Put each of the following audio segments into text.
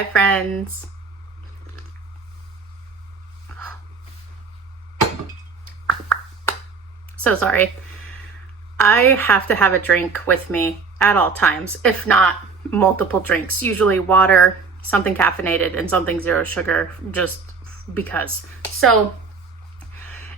Hi friends. So sorry. I have to have a drink with me at all times, if not multiple drinks, usually water, something caffeinated, and something zero sugar, just because. So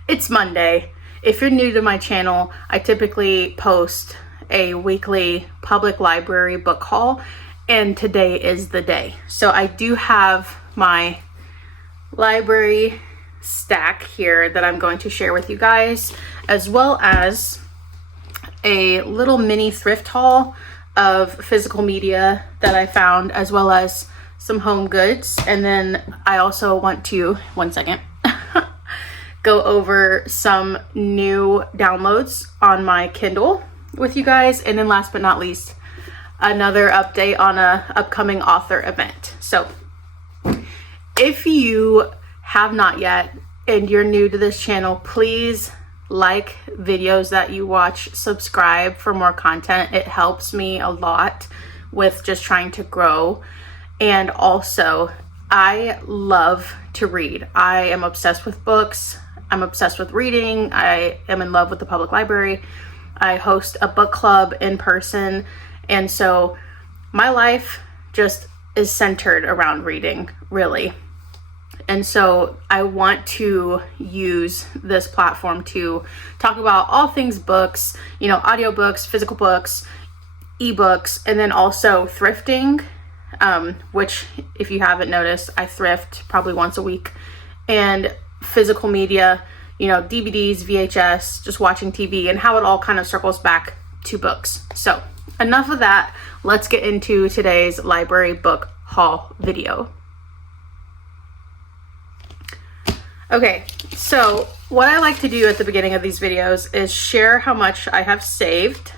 it's Monday. If you're new to my channel, I typically post a weekly public library book haul, and today is the day. So I do have my library stack here that I'm going to share with you guys, as well as a little mini thrift haul of physical media that I found, as well as some home goods. And then I also want to, one second, go over some new downloads on my Kindle with you guys. And then last but not least, another update on a upcoming author event. So if you have not yet and you're new to this channel, please like videos that you watch, subscribe for more content. It helps me a lot with just trying to grow. And also, I love to read. I am obsessed with books. I'm obsessed with reading. I am in love with the public library. I host a book club in person. And so my life just is centered around reading, really. And so I want to use this platform to talk about all things books, you know, audiobooks, physical books, ebooks, and then also thrifting, which if you haven't noticed, I thrift probably once a week, and physical media, you know, DVDs, VHS, just watching TV, and how it all kind of circles back to books. So enough of that. Let's get into today's library book haul video. Okay, so what I like to do at the beginning of these videos is share how much I have saved.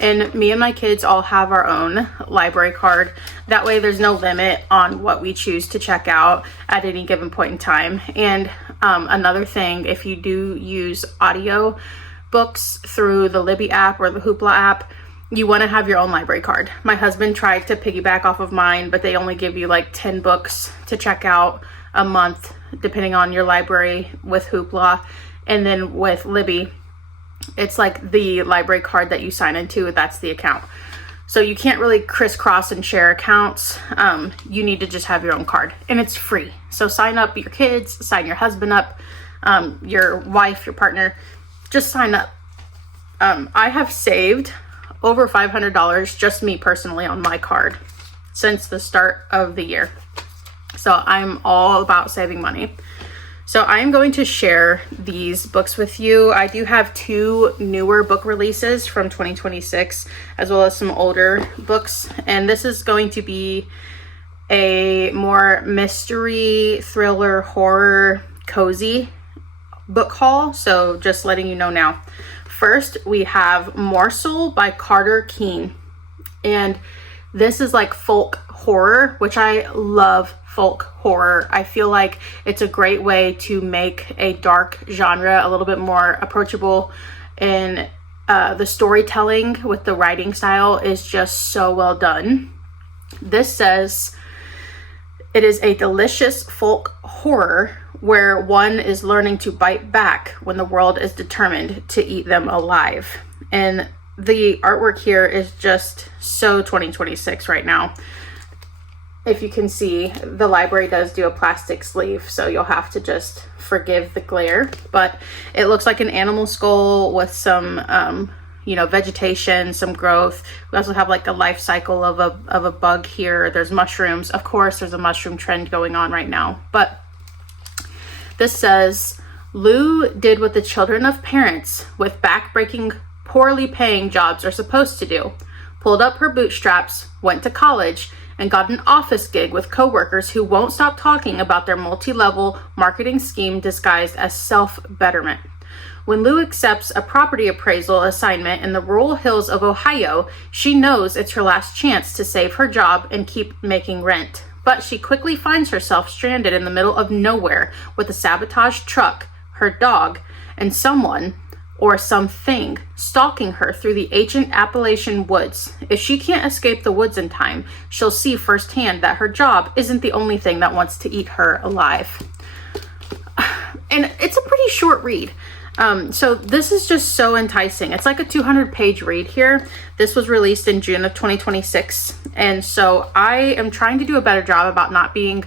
And me and my kids all have our own library card. That way there's no limit on what we choose to check out at any given point in time. And another thing, if you do use audio books through the Libby app or the Hoopla app, you want to have your own library card. My husband tried to piggyback off of mine, but they only give you like 10 books to check out a month, depending on your library with Hoopla. And then with Libby, it's like the library card that you sign into, that's the account. So you can't really crisscross and share accounts. You need to just have your own card, and it's free. So sign up your kids, sign your husband up, your wife, your partner, just sign up. I have saved over $500, just me personally, on my card since the start of the year. So I'm all about saving money. So I'm going to share these books with you. I do have two newer book releases from 2026, as well as some older books. And this is going to be a more mystery, thriller, horror, cozy book haul. So just letting you know now. First, we have Morsel by Carter Keene. And this is like folk horror, which I love. Folk horror. I feel like it's a great way to make a dark genre a little bit more approachable, and the storytelling with the writing style is just so well done. This says it is a delicious folk horror where one is learning to bite back when the world is determined to eat them alive. And the artwork here is just so 2026 right now. If you can see, the library does do a plastic sleeve, so you'll have to just forgive the glare. But it looks like an animal skull with some, you know, vegetation, some growth. We also have like a life cycle of a bug here. There's mushrooms. Of course, there's a mushroom trend going on right now. But this says, Lou did what the children of parents with back-breaking, poorly paying jobs are supposed to do. Pulled up her bootstraps, went to college, and got an office gig with coworkers who won't stop talking about their multi-level marketing scheme disguised as self-betterment. When Lou accepts a property appraisal assignment in the rural hills of Ohio, she knows it's her last chance to save her job and keep making rent. But she quickly finds herself stranded in the middle of nowhere with a sabotaged truck, her dog, and someone, or something stalking her through the ancient Appalachian woods. If she can't escape the woods in time, she'll see firsthand that her job isn't the only thing that wants to eat her alive. And it's a pretty short read. So this is just so enticing. It's like a 200-page read here. This was released in June of 2026. And so I am trying to do a better job about not being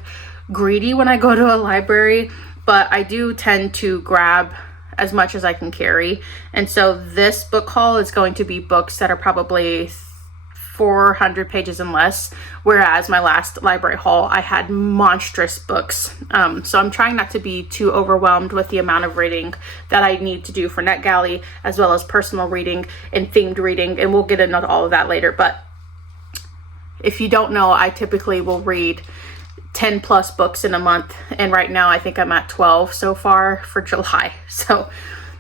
greedy when I go to a library, but I do tend to grab as much as I can carry. And so this book haul is going to be books that are probably 400 pages and less, whereas my last library haul I had monstrous books. So I'm trying not to be too overwhelmed with the amount of reading that I need to do for NetGalley, as well as personal reading and themed reading, and we'll get into all of that later. But if you don't know, I typically will read 10 plus books in a month, and right now I think I'm at 12 so far for July. So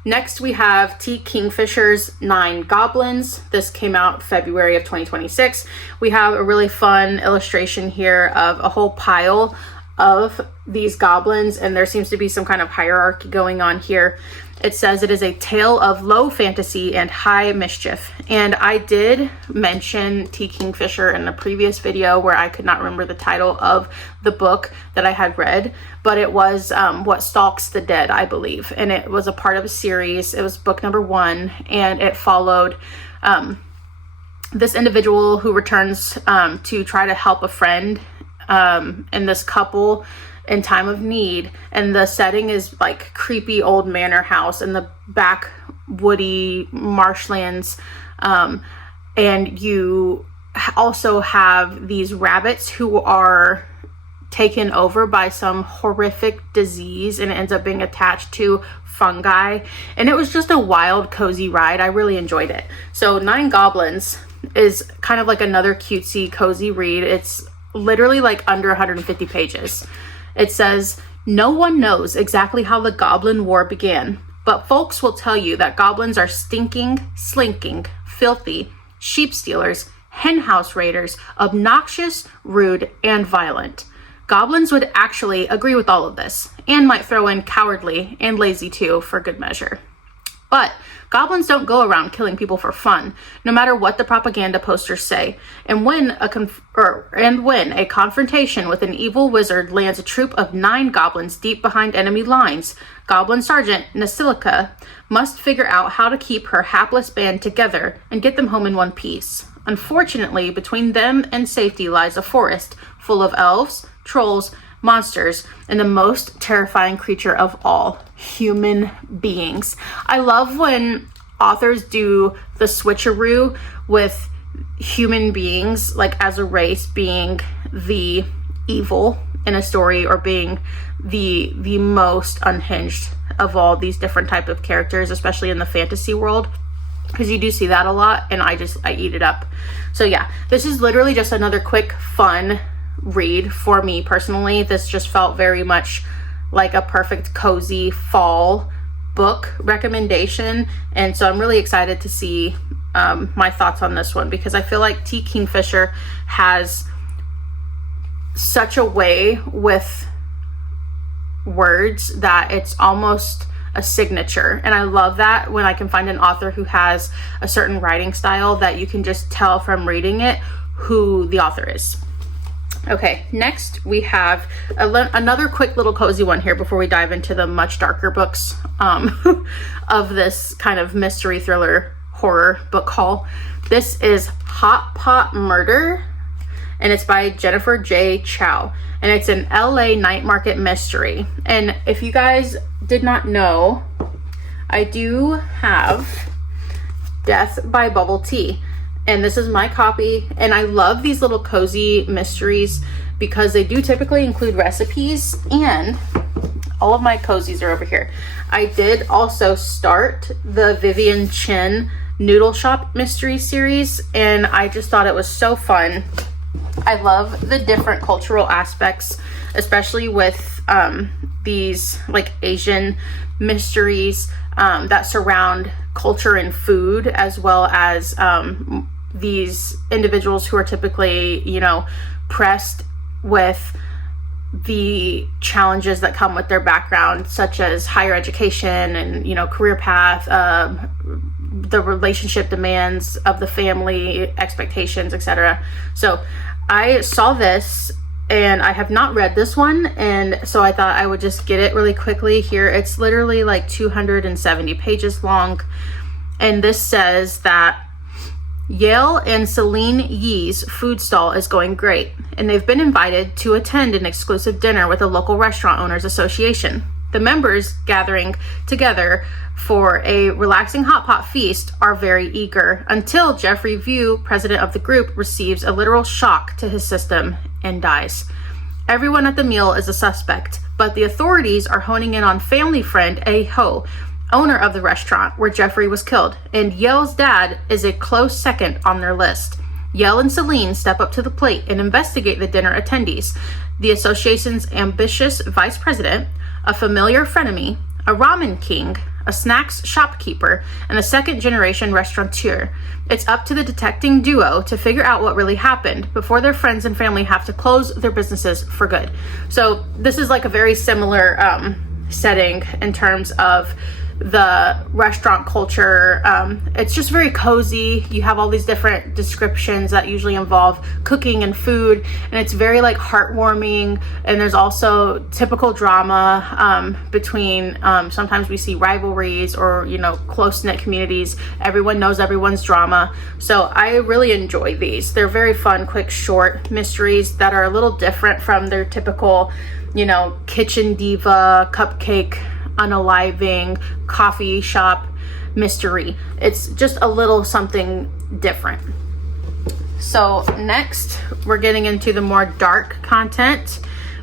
next we have T. Kingfisher's 9 Goblins. This came out February of 2026. We have a really fun illustration here of a whole pile of these goblins, and there seems to be some kind of hierarchy going on here. It says it is a tale of low fantasy and high mischief. And I did mention T. Kingfisher in a previous video where I could not remember the title of the book that I had read, but it was What Stalks the Dead, I believe. And it was a part of a series. It was book number 1, and it followed this individual who returns to try to help a friend and this couple in time of need, and the setting is like creepy old manor house in the back woody marshlands, and you also have these rabbits who are taken over by some horrific disease, and it ends up being attached to fungi, and it was just a wild cozy ride. I really enjoyed it. So 9 Goblins is kind of like another cutesy cozy read. It's literally like under 150 pages. It says, no one knows exactly how the Goblin War began, but folks will tell you that goblins are stinking, slinking, filthy, sheep stealers, henhouse raiders, obnoxious, rude, and violent. Goblins would actually agree with all of this, and might throw in cowardly and lazy too for good measure. But goblins don't go around killing people for fun, no matter what the propaganda posters say. And when a confrontation with an evil wizard lands a troop of 9 goblins deep behind enemy lines, Goblin Sergeant Nasilica must figure out how to keep her hapless band together and get them home in one piece. Unfortunately, between them and safety lies a forest full of elves, trolls, monsters, and the most terrifying creature of all, human beings. I love when authors do the switcheroo with human beings, like as a race being the evil in a story, or being the most unhinged of all these different type of characters, especially in the fantasy world, because you do see that a lot, and I eat it up. So yeah, this is literally just another quick fun read for me personally. This just felt very much like a perfect cozy fall book recommendation, and so I'm really excited to see my thoughts on this one, because I feel like T. Kingfisher has such a way with words that it's almost a signature, and I love that when I can find an author who has a certain writing style that you can just tell from reading it who the author is. Okay, next we have another quick little cozy one here before we dive into the much darker books of this kind of mystery thriller horror book haul. This is Hot Pot Murder, and it's by Jennifer J. Chow, and it's an LA night market mystery. And if you guys did not know, I do have Death by Bubble Tea, and this is my copy, and I love these little cozy mysteries because they do typically include recipes, and all of my cozies are over here. I did also start the Vivian Chin Noodle Shop mystery series, and I just thought it was so fun. I love the different cultural aspects, especially with these like Asian mysteries that surround culture and food, as well as these individuals who are typically, you know, pressed with the challenges that come with their background, such as higher education and, you know, career path, the relationship demands of the family, expectations, etc. So I saw this, and I have not read this one, and so I thought I would just get it really quickly here. It's literally like 270 pages long, and this says that Yale and Celine Yee's food stall is going great, and they've been invited to attend an exclusive dinner with the local restaurant owners association. The members gathering together for a relaxing hot pot feast are very eager until Jeffrey View, president of the group, receives a literal shock to his system and dies. Everyone at the meal is a suspect, but the authorities are honing in on family friend A Ho, owner of the restaurant where Jeffrey was killed, and Yale's dad is a close second on their list. Yale and Celine step up to the plate and investigate the dinner attendees. The association's ambitious vice president, a familiar frenemy, a ramen king, a snacks shopkeeper, and a second-generation restaurateur. It's up to the detecting duo to figure out what really happened before their friends and family have to close their businesses for good. So this is like a very similar setting in terms of the restaurant culture. It's just very cozy. You have all these different descriptions that usually involve cooking and food, and it's very like heartwarming. And there's also typical drama between sometimes we see rivalries or, you know, close-knit communities. Everyone knows everyone's drama. So I really enjoy these. They're very fun, quick, short mysteries that are a little different from their typical, you know, kitchen diva, cupcake unaliving coffee shop mystery. It's just a little something different. So next, we're getting into the more dark content.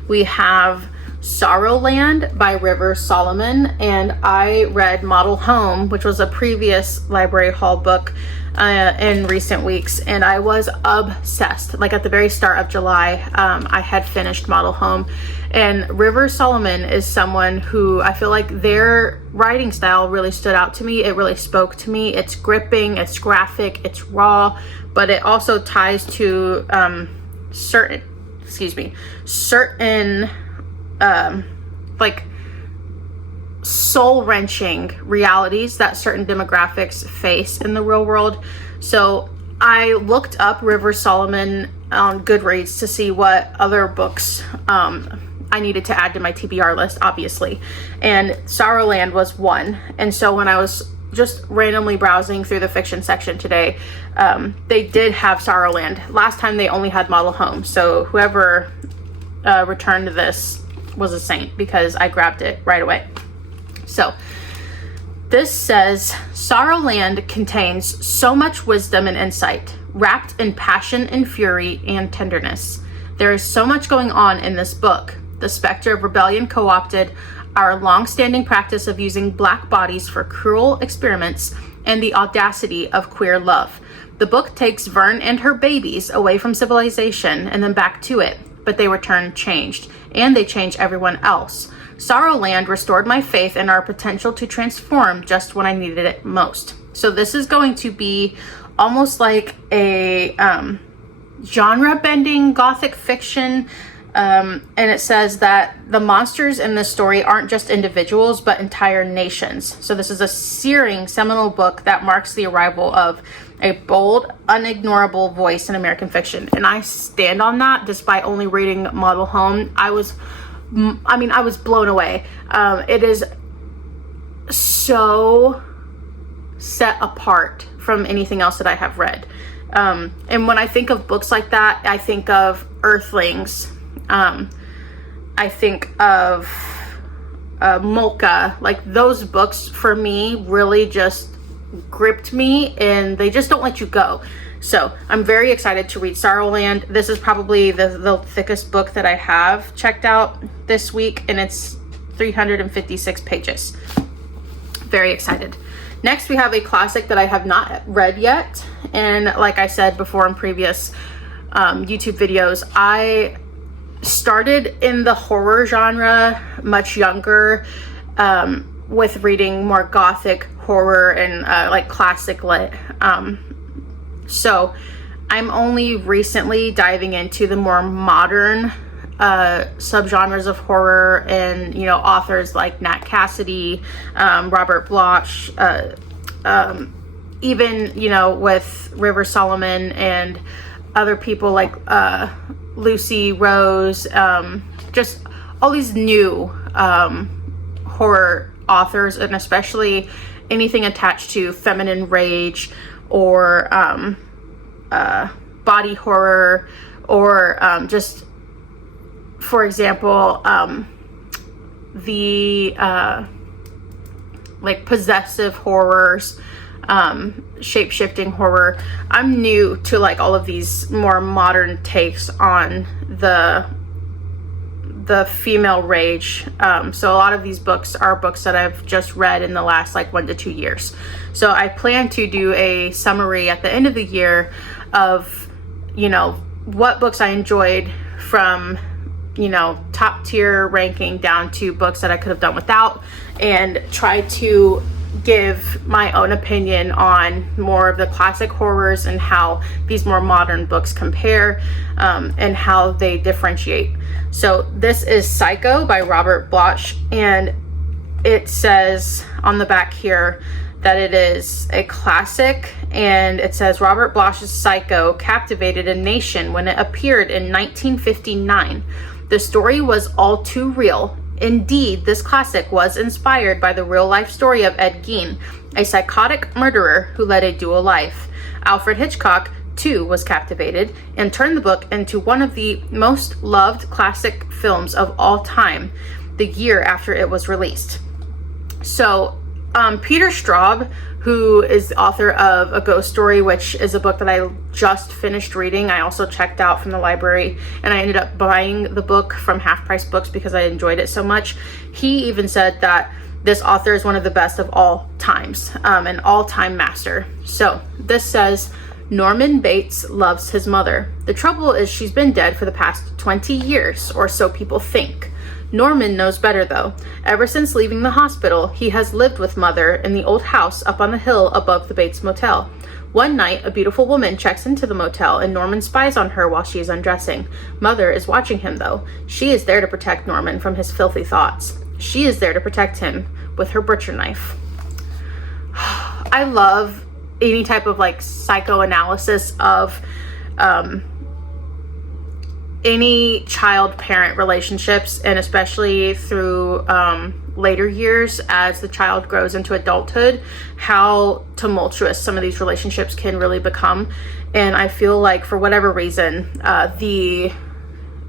We have Sorrowland by River Solomon, and I read Model Home, which was a previous library haul book in recent weeks, and I was obsessed. Like at the very start of July, I had finished Model Home, and River Solomon is someone who I feel like their writing style really stood out to me. It really spoke to me. It's gripping, it's graphic, it's raw, but it also ties to certain like soul-wrenching realities that certain demographics face in the real world. So I looked up River Solomon on Goodreads to see what other books I needed to add to my TBR list, obviously, and Sorrowland was one. And so when I was just randomly browsing through the fiction section today, they did have Sorrowland. Last time they only had Model Home, so whoever returned this was a saint, because I grabbed it right away. So this says, Sorrowland contains so much wisdom and insight, wrapped in passion and fury and tenderness. There is so much going on in this book. The specter of rebellion co-opted, our long-standing practice of using black bodies for cruel experiments, and the audacity of queer love. The book takes Vern and her babies away from civilization and then back to it, but they return changed, and they change everyone else. Sorrowland restored my faith in our potential to transform just when I needed it most. So this is going to be almost like a genre-bending gothic fiction. And it says that the monsters in this story aren't just individuals, but entire nations. So this is a searing, seminal book that marks the arrival of a bold, unignorable voice in American fiction. And I stand on that despite only reading Model Home. I was blown away. It is so set apart from anything else that I have read. And when I think of books like that, I think of Earthlings. I think of Molka. Like, those books for me really just gripped me, and they just don't let you go. So I'm very excited to read Sorrowland. This is probably the thickest book that I have checked out this week, and it's 356 pages. Very excited. Next, we have a classic that I have not read yet, and like I said before in previous YouTube videos, I started in the horror genre much younger, with reading more gothic horror and like classic lit. So I'm only recently diving into the more modern subgenres of horror, and you know, authors like Nat Cassidy, Robert Bloch, even, you know, with River Solomon and other people like Lucy Rose, just all these new horror authors, and especially anything attached to feminine rage or body horror, or just, for example, the like possessive horrors, shape-shifting horror. I'm new to like all of these more modern takes on the female rage. So a lot of these books are books that I've just read in the last like 1 to 2 years. So I plan to do a summary at the end of the year of, you know, what books I enjoyed, from, you know, top tier ranking down to books that I could have done without, and try to give my own opinion on more of the classic horrors and how these more modern books compare, and how they differentiate. So this is Psycho by Robert Bloch, and it says on the back here that it is a classic, and it says Robert Bloch's Psycho captivated a nation when it appeared in 1959. The story was all too real. Indeed, this classic was inspired by the real-life story of Ed Gein, a psychotic murderer who led a dual life. Alfred Hitchcock, too, was captivated and turned the book into one of the most loved classic films of all time the year after it was released. So, Peter Straub, who is the author of A Ghost Story, which is a book that I just finished reading. I also checked out from the library, and I ended up buying the book from Half Price Books because I enjoyed it so much. He even said that this author is one of the best of all times, an all-time master. So this says, Norman Bates loves his mother. The trouble is she's been dead for the past 20 years, or so people think. Norman knows better, though. Ever since leaving the hospital, he has lived with Mother in the old house up on the hill above the Bates Motel. One night, a beautiful woman checks into the motel, and Norman spies on her while she is undressing. Mother is watching him, though. She is there to protect Norman from his filthy thoughts. She is there to protect him with her butcher knife. I love any type of like psychoanalysis of any child-parent relationships, and especially through later years as the child grows into adulthood, how tumultuous some of these relationships can really become. And I feel like for whatever reason, the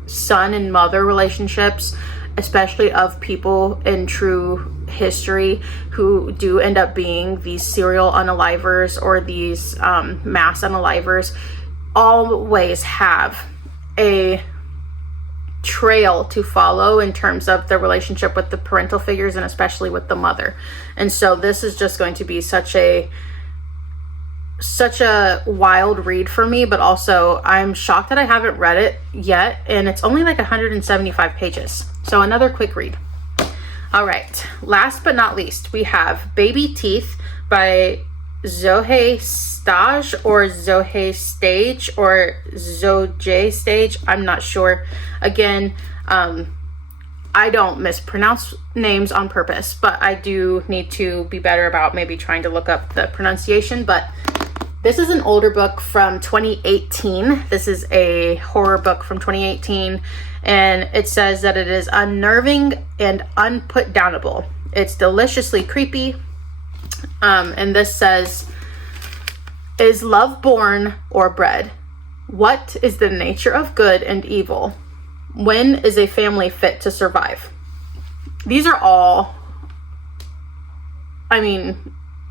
son and mother relationships, especially of people in true history who do end up being these serial unalivers or these mass unalivers, always have a trail to follow in terms of the relationship with the parental figures, and especially with the mother. And so this is just going to be such a wild read for me, but also I'm shocked that I haven't read it yet, and it's only like 175 pages. So another quick read. All right, last but not least, we have Baby Teeth by Zohe Stage, or Zohe Stage, or Zoje Stage. I'm not sure. Again, I don't mispronounce names on purpose, but I do need to be better about maybe trying to look up the pronunciation. But this is an older book from 2018. This is a horror book from 2018, and it says that it is unnerving and unputdownable. It's deliciously creepy. And this says, is love born or bred? What is the nature of good and evil? When is a family fit to survive? These are all,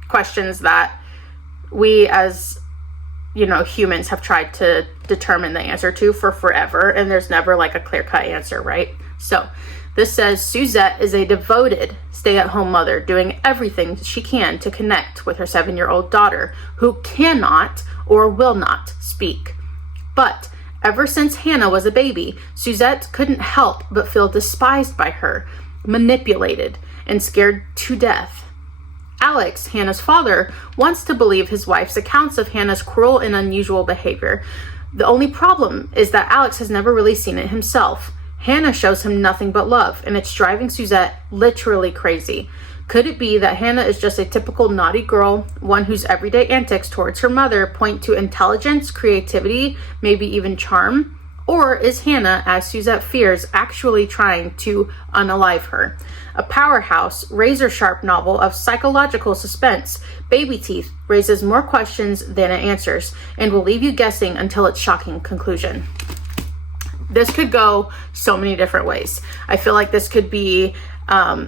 questions that we as, humans have tried to determine the answer to for forever. And there's never like a clear-cut answer, right? So this says, Suzette is a devoted stay-at-home mother doing everything she can to connect with her 7-year-old daughter, who cannot or will not speak. But ever since Hannah was a baby, Suzette couldn't help but feel despised by her, manipulated, and scared to death. Alex, Hannah's father, wants to believe his wife's accounts of Hannah's cruel and unusual behavior. The only problem is that Alex has never really seen it himself. Hannah shows him nothing but love, and it's driving Suzette literally crazy. Could it be that Hannah is just a typical naughty girl, one whose everyday antics towards her mother point to intelligence, creativity, maybe even charm? Or is Hannah, as Suzette fears, actually trying to unalive her? A powerhouse, razor-sharp novel of psychological suspense, Baby Teeth raises more questions than it answers, and will leave you guessing until its shocking conclusion. This could go so many different ways. I feel like this could be a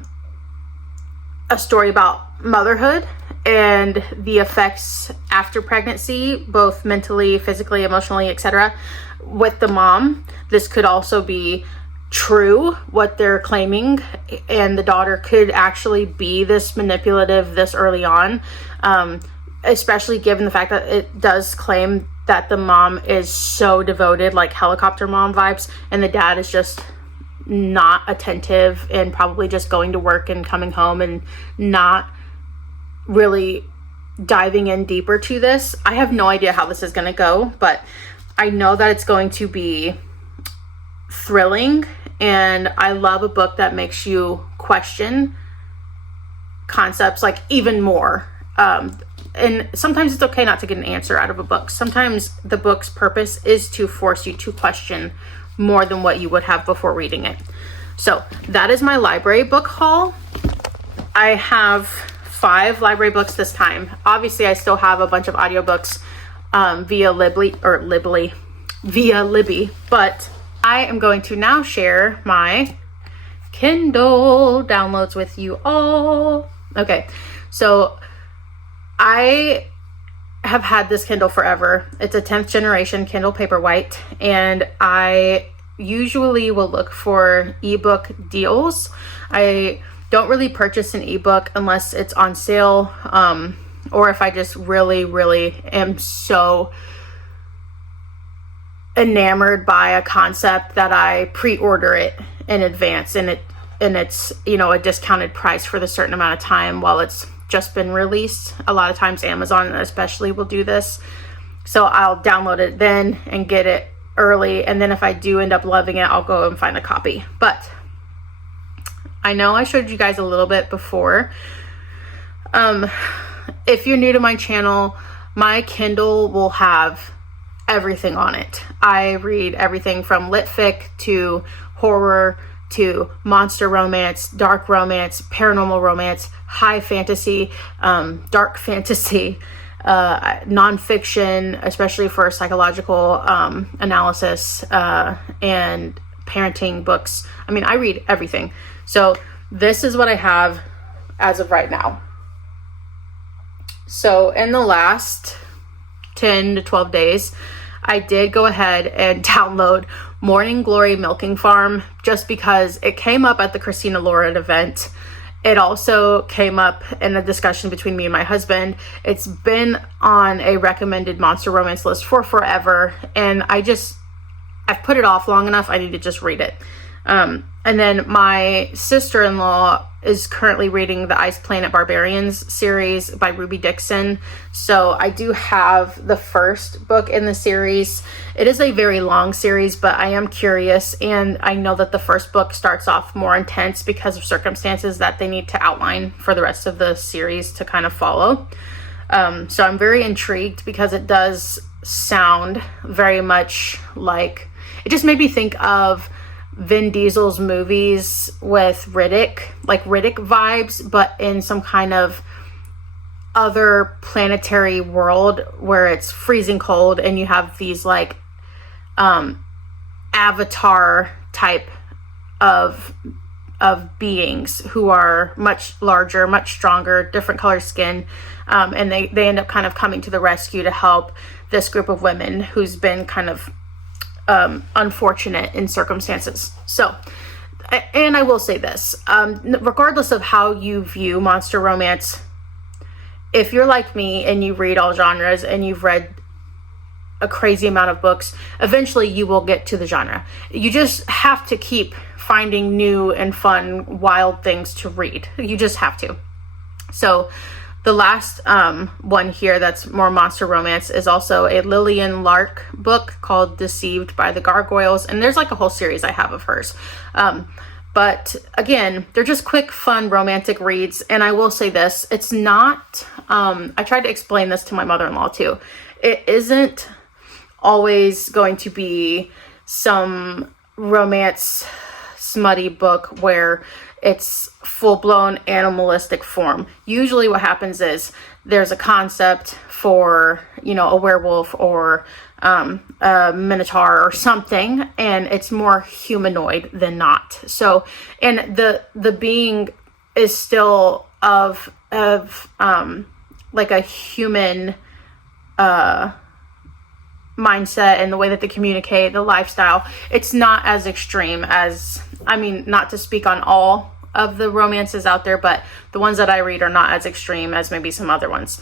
story about motherhood and the effects after pregnancy, both mentally, physically, emotionally, etc., with the mom. This could also be true, what they're claiming, and the daughter could actually be this manipulative this early on, especially given the fact that it does claim that the mom is so devoted, like helicopter mom vibes, and the dad is just not attentive and probably just going to work and coming home and not really diving in deeper to this. I have no idea how this is going to go, but I know that it's going to be thrilling, and I love a book that makes you question concepts like even more. And sometimes it's okay not to get an answer out of a book. Sometimes the book's purpose is to force you to question more than what you would have before reading it. So that is my library book haul. I have 5 library books this time. Obviously, I still have a bunch of audiobooks via Libby, but I am going to now share my Kindle downloads with you all. Okay, so I have had this Kindle forever. It's a 10th generation Kindle Paperwhite, and I usually will look for ebook deals. I don't really purchase an ebook unless it's on sale, or if I just really am so enamored by a concept that I pre-order it in advance, and it's a discounted price for the certain amount of time while it's just been released. A lot of times Amazon especially will do this, so I'll download it then and get it early, and then if I do end up loving it, I'll go and find a copy. But I know I showed you guys a little bit before. If you're new to my channel, my Kindle will have everything on it. I read everything from lit fic to horror to monster romance, dark romance, paranormal romance, high fantasy, dark fantasy, nonfiction, especially for psychological analysis, and parenting books. I mean, I read everything. So this is what I have as of right now. So in the last 10 to 12 days, I did go ahead and download Morning Glory Milking Farm just because it came up at the Christina Lauren event. It also came up in a discussion between me and my husband. It's been on a recommended monster romance list for forever, and I've put it off long enough. I need to just read it. And then my sister-in-law is currently reading the Ice Planet Barbarians series by Ruby Dixon. So I do have the first book in the series. It is a very long series, but I am curious, and I know that the first book starts off more intense because of circumstances that they need to outline for the rest of the series to kind of follow. So I'm very intrigued because it does sound very much like, it just made me think of Vin Diesel's movies with Riddick, like Riddick vibes, but in some kind of other planetary world where it's freezing cold and you have these like avatar type of beings who are much larger, much stronger, different color skin, and they end up kind of coming to the rescue to help this group of women who's been kind of unfortunate in circumstances. So, and I will say this, regardless of how you view monster romance, if you're like me and you read all genres and you've read a crazy amount of books, eventually you will get to the genre. You just have to keep finding new and fun, wild things to read. You just have to. So The last one here that's more monster romance is also a Lillian Lark book called Deceived by the Gargoyles. And there's like a whole series I have of hers. But again, they're just quick, fun, romantic reads. And I will say this, it's not, I tried to explain this to my mother-in-law too. It isn't always going to be some romance smutty book where it's full-blown animalistic form. Usually what happens is there's a concept for, you know, a werewolf or a minotaur or something, and it's more humanoid than not. So, and the being is still of like a human mindset, and the way that they communicate, the lifestyle. It's not as extreme as, I mean, not to speak on all of the romances out there, but the ones that I read are not as extreme as maybe some other ones.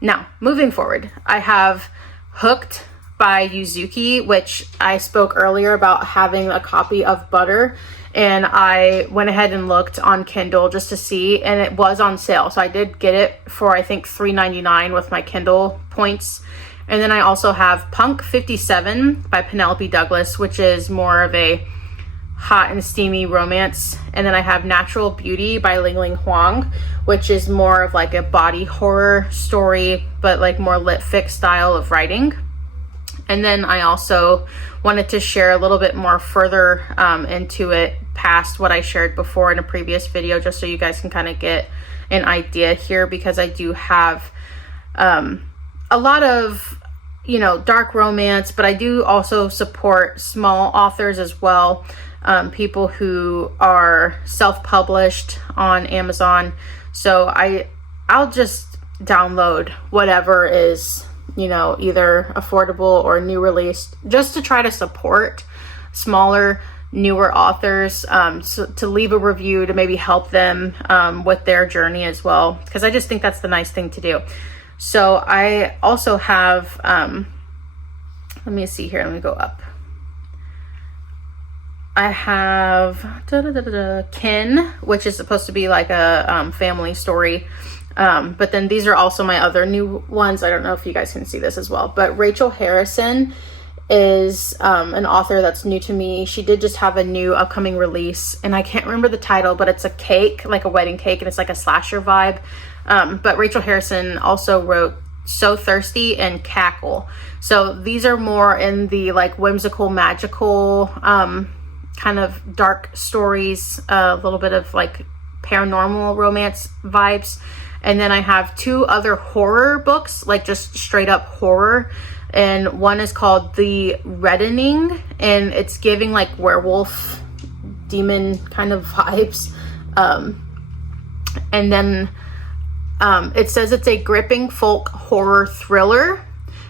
Now, moving forward, I have Hooked by Yuzuki, which I spoke earlier about having a copy of Butter, and I went ahead and looked on Kindle just to see, and it was on sale. So I did get it for, I think, $3.99 with my Kindle points. And then I also have Punk 57 by Penelope Douglas, which is more of a hot and steamy romance. And then I have Natural Beauty by Ling Ling Huang, which is more of like a body horror story, but like more lit fic style of writing. And then I also wanted to share a little bit more further into it past what I shared before in a previous video, just so you guys can kind of get an idea here, because I do have a lot of, you know, dark romance, but I do also support small authors as well. People who are self-published on Amazon. So I'll just download whatever is, you know, either affordable or new release, just to try to support smaller, newer authors, so to leave a review to maybe help them with their journey as well, because I just think that's the nice thing to do. So I also have, let me see here, let me go up. I have Kin, which is supposed to be like a family story. But then these are also my other new ones. I don't know if you guys can see this as well. But Rachel Harrison is an author that's new to me. She did just have a new upcoming release, and I can't remember the title, but it's a cake, like a wedding cake, and it's like a slasher vibe. But Rachel Harrison also wrote So Thirsty and Cackle. So these are more in the like whimsical, magical, kind of dark stories, a little bit of like paranormal romance vibes. And then I have two other horror books, like just straight up horror. And one is called The Reddening, and it's giving like werewolf, demon kind of vibes. And then it says it's a gripping folk horror thriller,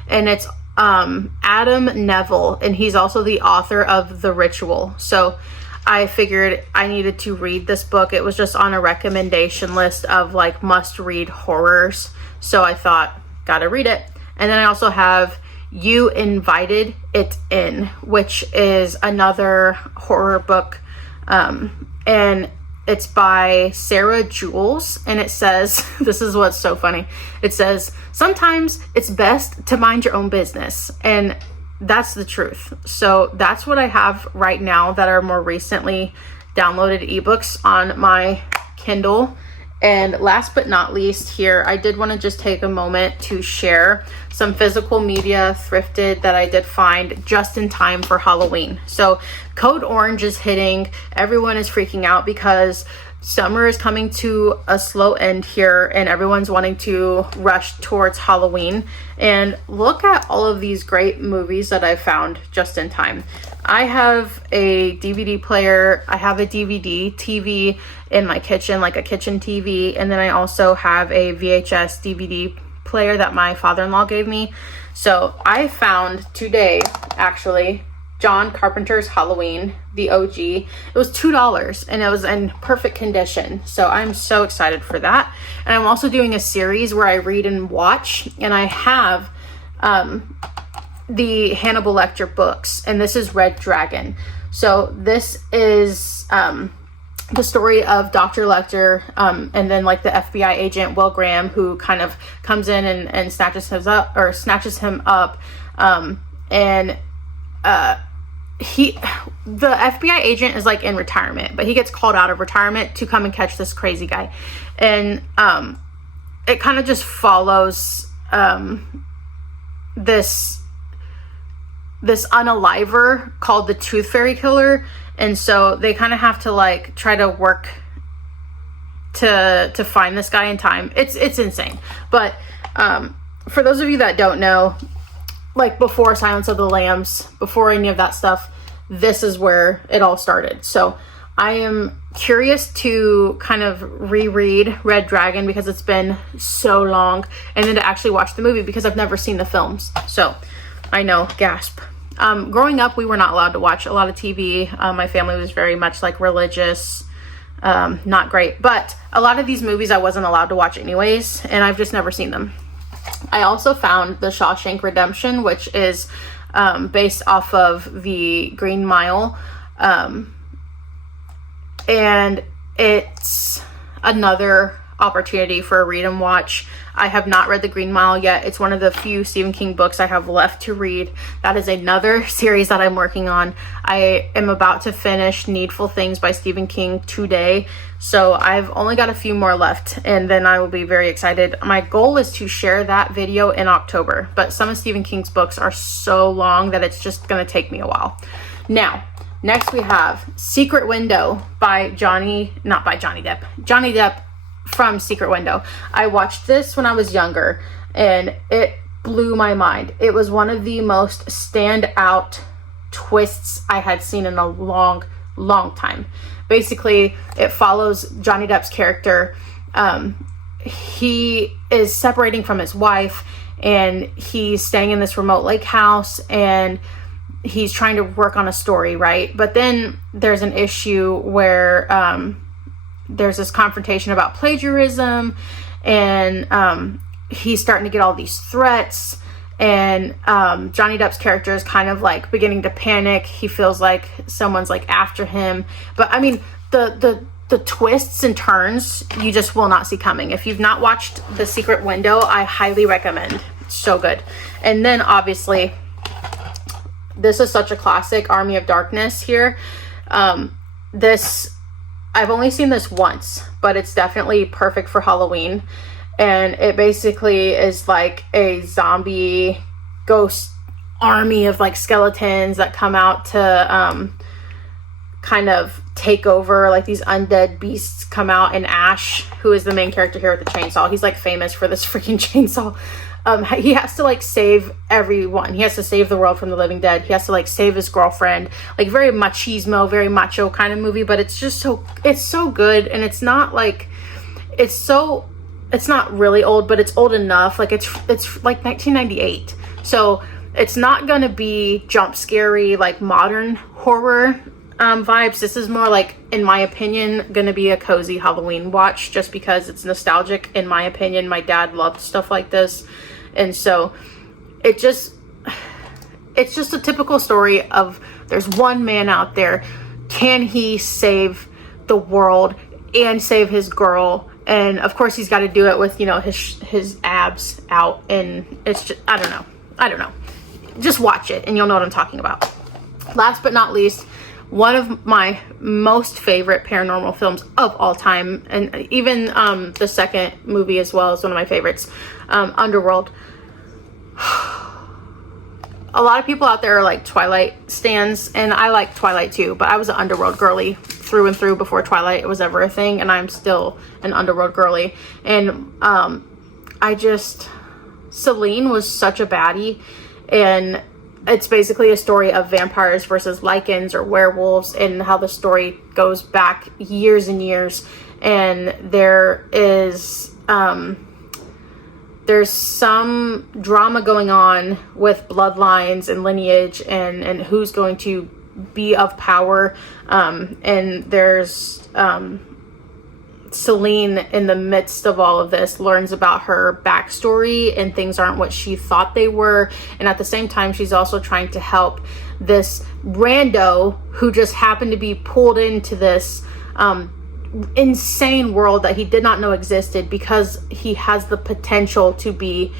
and it's Adam Neville, and he's also the author of The Ritual. So I figured I needed to read this book. It was just on a recommendation list of like must read horrors, so I thought, gotta read it. And then I also have You Invited It In, which is another horror book, and it's by Sarah Jules, and it says, this is what's so funny, it says, sometimes it's best to mind your own business. And that's the truth. So that's what I have right now that are more recently downloaded ebooks on my Kindle. And last but not least here, I did want to just take a moment to share some physical media thrifted that I did find just in time for Halloween. So Code Orange is hitting. Everyone is freaking out because summer is coming to a slow end here, and everyone's wanting to rush towards Halloween. And look at all of these great movies that I found just in time. I have a DVD player, I have a DVD TV in my kitchen, like a kitchen TV, and then I also have a VHS DVD player that my father-in-law gave me. So I found today, actually, John Carpenter's Halloween, the OG. It was $2 and it was in perfect condition. So I'm so excited for that. And I'm also doing a series where I read and watch, and I have the Hannibal Lecter books, and this is Red Dragon. So this is the story of Dr. Lecter, and then like the FBI agent Will Graham, who kind of comes in and snatches him up, and the FBI agent is like in retirement, but he gets called out of retirement to come and catch this crazy guy. And it kind of just follows this unaliver called the Tooth Fairy Killer. And so they kind of have to like try to work to find this guy in time. It's insane. But for those of you that don't know, like before Silence of the Lambs, before any of that stuff, this is where it all started. So I am curious to kind of reread Red Dragon because it's been so long, and then to actually watch the movie because I've never seen the films. So I know, gasp. Growing up, we were not allowed to watch a lot of TV. My family was very much like religious, not great. But a lot of these movies I wasn't allowed to watch anyways, and I've just never seen them. I also found The Shawshank Redemption, which is based off of the Green Mile. And it's another opportunity for a read and watch. I have not read The Green Mile yet. It's one of the few Stephen King books I have left to read. That is another series that I'm working on. I am about to finish Needful Things by Stephen King today. So I've only got a few more left, and then I will be very excited. My goal is to share that video in October, but some of Stephen King's books are so long that it's just going to take me a while. Now, next we have Secret Window by Johnny Depp from Secret Window. I watched this when I was younger, and it blew my mind. It was one of the most standout twists I had seen in a long time. Basically, it follows Johnny Depp's character. He is separating from his wife, and he's staying in this remote lake house, and he's trying to work on a story, right? But then there's an issue where there's this confrontation about plagiarism, and he's starting to get all these threats, and Johnny Depp's character is kind of like beginning to panic. He feels like someone's like after him. But I mean, the twists and turns you just will not see coming. If you've not watched The Secret Window, I highly recommend. It's so good. And then obviously, this is such a classic, Army of Darkness here. I've only seen this once, but it's definitely perfect for Halloween. And it basically is like a zombie ghost army of like skeletons that come out to kind of take over. Like these undead beasts come out, and Ash, who is the main character here with the chainsaw, he's like famous for this freaking chainsaw. He has to like save everyone. He has to save the world from the living dead. He has to like save his girlfriend. Like very machismo, very macho kind of movie, but it's just it's so good. And it's not like, it's not really old, but it's old enough. Like it's like 1998. So it's not gonna be jump scary, like modern horror vibes. This is more like, in my opinion, gonna be a cozy Halloween watch, just because it's nostalgic. In my opinion, my dad loved stuff like this. And so it's just a typical story of, there's one man out there. Can he save the world and save his girl? And of course he's got to do it with, you know, his abs out. And it's just, I don't know. Just watch it and you'll know what I'm talking about. Last but not least, one of my most favorite paranormal films of all time, and even the second movie as well is one of my favorites, Underworld. A lot of people out there are like Twilight stans, and I like Twilight too, but I was an Underworld girly through and through before Twilight was ever a thing, and I'm still an Underworld girly. And Celine was such a baddie, and it's basically a story of vampires versus lycans or werewolves, and how the story goes back years and years. And there is there's some drama going on with bloodlines and lineage, and who's going to be of power. And there's Celine, in the midst of all of this, learns about her backstory, and things aren't what she thought they were. And at the same time, she's also trying to help this rando who just happened to be pulled into this insane world that he did not know existed, because he has the potential to be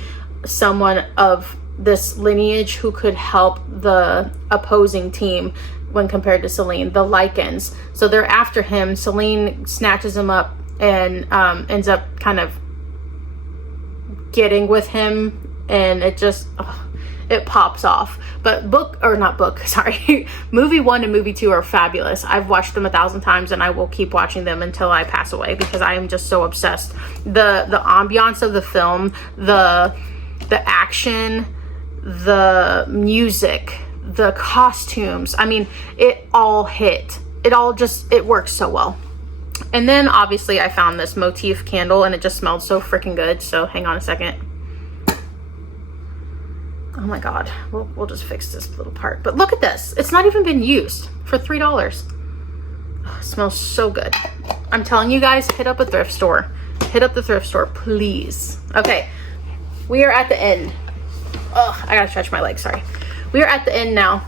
someone of this lineage who could help the opposing team when compared to Selene, the Lycans. So they're after him. Selene snatches him up and ends up kind of getting with him, and it just it pops off. But movie 1 and movie 2 are fabulous. I've watched them 1,000 times, and I will keep watching them until I pass away, because I am just so obsessed. The ambiance of the film, the action, the music, the costumes, I mean, it all hit. It works so well. And then obviously I found this motif candle, and it just smelled so freaking good. So hang on a second. Oh my god, we'll just fix this little part. But look at this, it's not even been used, for $3. Oh, it smells so good. I'm telling you guys, hit up a thrift store. Hit up the thrift store, please. Okay, we are at the end. Oh, I gotta stretch my legs, sorry. We are at the end now.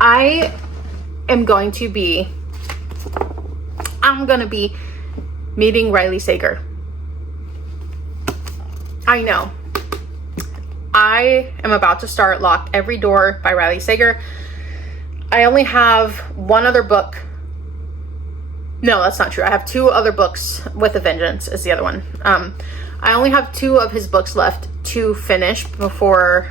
I'm gonna be meeting Riley Sager. I know. I am about to start Lock Every Door by Riley Sager. I only have one other book. No, that's not true. I have 2 other books. With a Vengeance is the other one. I only have 2 of his books left to finish before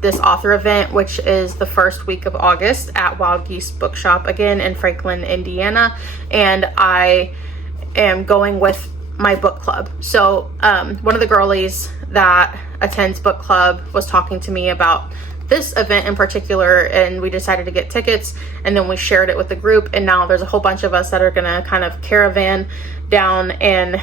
this author event, which is the first week of August at Wild Geese Bookshop, again in Franklin, Indiana. And I am going with my book club. So one of the girlies that attends book club was talking to me about this event in particular, and we decided to get tickets, and then we shared it with the group, and now there's a whole bunch of us that are gonna kind of caravan down and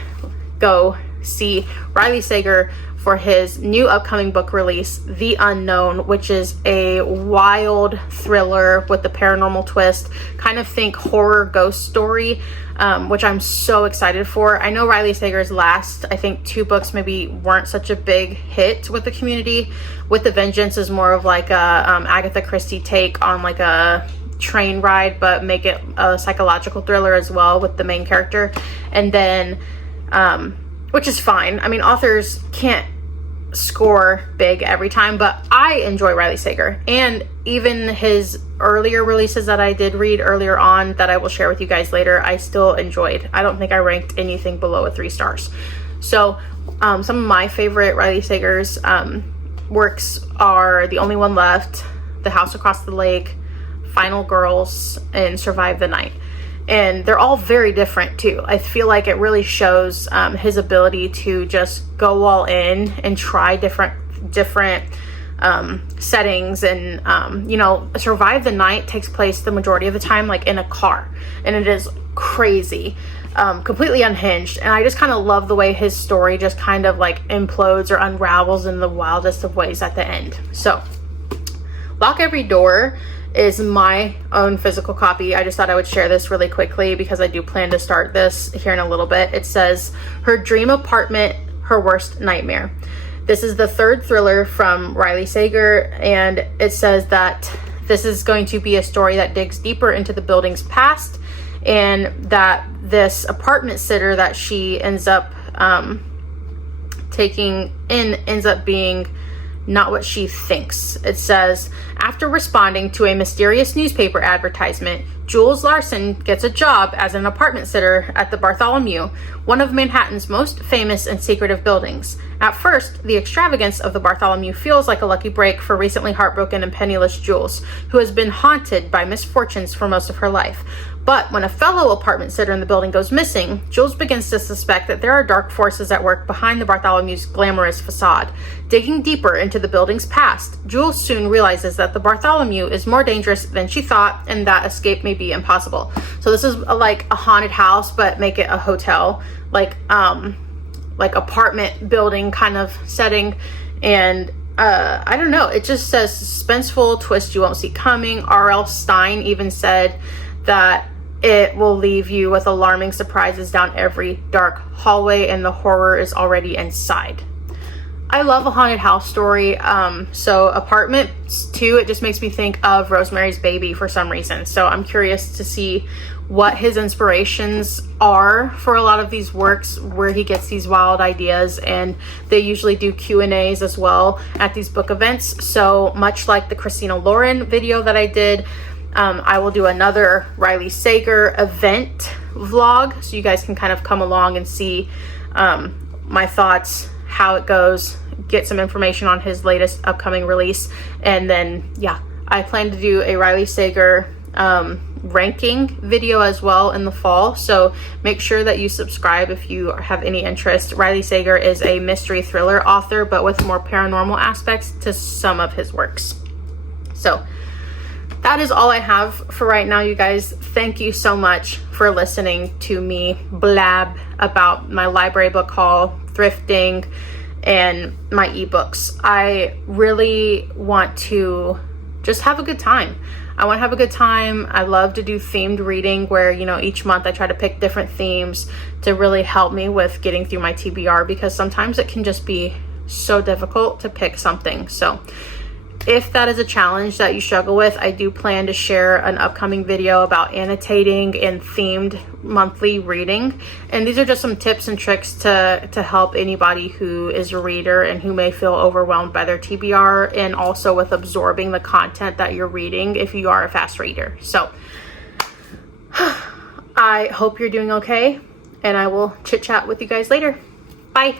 go see Riley Sager for his new upcoming book release, The Unknown, which is a wild thriller with a paranormal twist. Kind of think horror ghost story, which I'm so excited for. I know Riley Sager's last, I think 2 books maybe weren't such a big hit with the community. With the Vengeance is more of like a Agatha Christie take on like a train ride, but make it a psychological thriller as well with the main character. And then which is fine. I mean, authors can't score big every time, but I enjoy Riley Sager, and even his earlier releases that I did read earlier on that I will share with you guys later, I still enjoyed. I don't think I ranked anything below a 3 stars. So some of my favorite Riley Sager's works are The Only One Left, The House Across the Lake, Final Girls, and Survive the Night. And they're all very different too. I feel like it really shows his ability to just go all in and try different settings. And you know, Survive the Night takes place the majority of the time like in a car, and it is crazy, completely unhinged. And I just kind of love the way his story just kind of like implodes or unravels in the wildest of ways at the end. So Lock Every Door is my own physical copy. I just thought I would share this really quickly because I do plan to start this here in a little bit. It says, her dream apartment, her worst nightmare. This is the 3rd thriller from Riley Sager, and it says that this is going to be a story that digs deeper into the building's past, and that this apartment sitter that she ends up taking in ends up being not what she thinks. It says, after responding to a mysterious newspaper advertisement, Jules Larson gets a job as an apartment sitter at the Bartholomew, one of Manhattan's most famous and secretive buildings. At first, the extravagance of the Bartholomew feels like a lucky break for recently heartbroken and penniless Jules, who has been haunted by misfortunes for most of her life. But when a fellow apartment sitter in the building goes missing, Jules begins to suspect that there are dark forces at work behind the Bartholomew's glamorous facade. Digging deeper into the building's past, Jules soon realizes that the Bartholomew is more dangerous than she thought, and that escape may be impossible. So this is like a haunted house, but make it a hotel, like apartment building kind of setting. And I don't know, it just says suspenseful twist you won't see coming. R.L. Stine even said that it will leave you with alarming surprises down every dark hallway, and the horror is already inside. I love a haunted house story. So Apartments 2, it just makes me think of Rosemary's Baby for some reason. So I'm curious to see what his inspirations are for a lot of these works, where he gets these wild ideas. And they usually do Q&As as well at these book events. So much like the Christina Lauren video that I did, I will do another Riley Sager event vlog, so you guys can kind of come along and see my thoughts, how it goes, get some information on his latest upcoming release. And then yeah, I plan to do a Riley Sager ranking video as well in the fall, so make sure that you subscribe if you have any interest. Riley Sager is a mystery thriller author, but with more paranormal aspects to some of his works. So that is all I have for right now, you guys. Thank you so much for listening to me blab about my library book haul, thrifting, and my ebooks. I really want to just have a good time. I want to have a good time. I love to do themed reading where, you know, each month I try to pick different themes to really help me with getting through my TBR, because sometimes it can just be so difficult to pick something. So if that is a challenge that you struggle with, I do plan to share an upcoming video about annotating and themed monthly reading. And these are just some tips and tricks to help anybody who is a reader and who may feel overwhelmed by their TBR, and also with absorbing the content that you're reading if you are a fast reader. So I hope you're doing okay, and I will chit chat with you guys later. Bye.